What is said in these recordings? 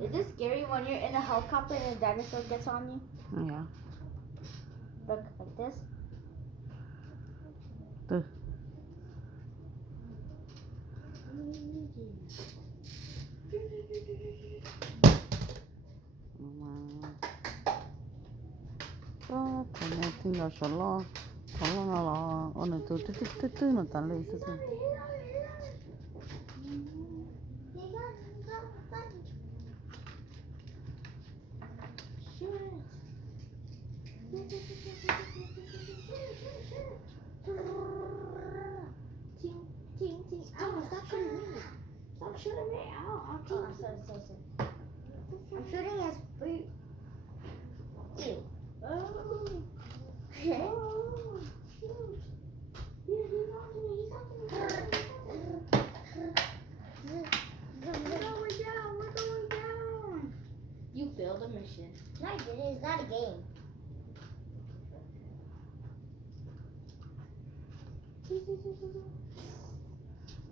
Is it scary when you're in a helicopter and a dinosaur gets on you? Yeah. Look, like this. Cái tiếng nó solo lo, nó lo, o늘 또 뜨뜨뜨뜨 nó 달려 있었어. Stop shooting me. Stop shooting me. I'm sorry. I'm shooting his boot. Ew. Oh. Okay. Oh, shoot. He's on to me. We're going down. You failed a mission. No, I didn't. It's not a game.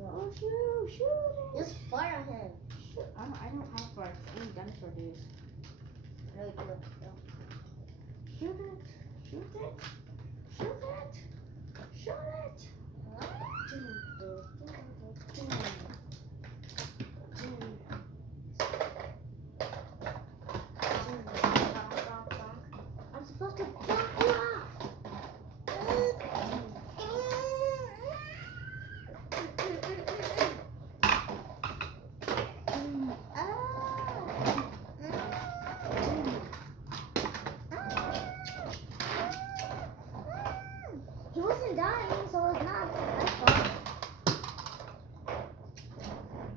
Oh, shoot it. Just fire on him. Shoot. I don't have fire. Only dinosaur dudes. No, you don't. Shoot it. Shoot it. Shoot it. Shoot it. I'm supposed to block you off. He wasn't dying, so it's not my fault.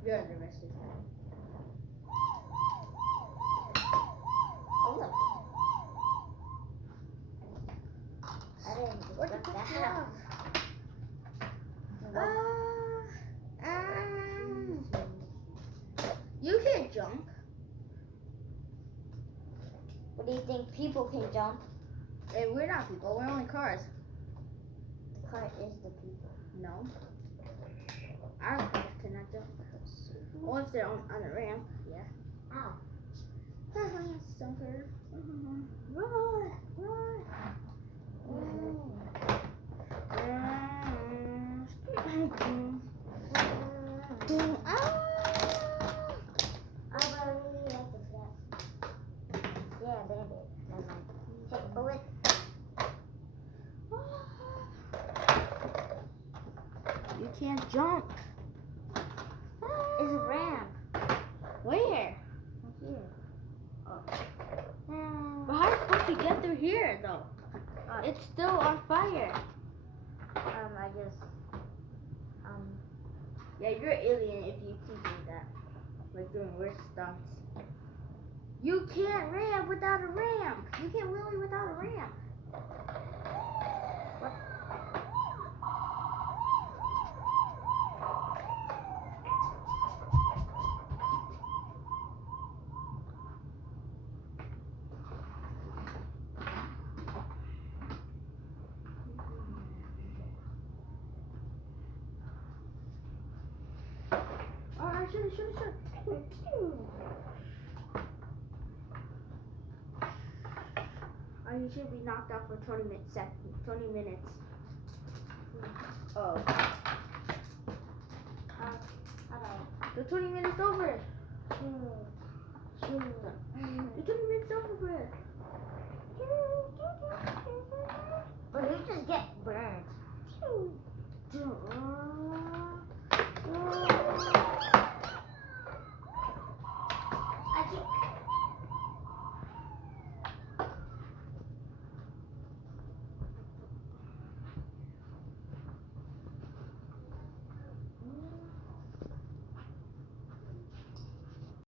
You're arrested. Oh, look. I didn't expect that. You can't jump. What do you think? People can jump? Hey, we're not people. We're only cars. The car is the people. No. Our cars cannot jump. Or if they're on the ramp. Yeah. Ow. Stunker. Run. You can't jump. It's a ramp. Where? Here. Oh. But how are you supposed to get through here, though? It's still on fire. I guess. Yeah, you're an alien if you keep doing that. Like doing weird stunts. You can't ramp without a ramp. You can't wheelie without a ramp. What? Shoot. You should be knocked out for 20 minutes. Oh. The 20 minutes over. The 20 minutes over, bro.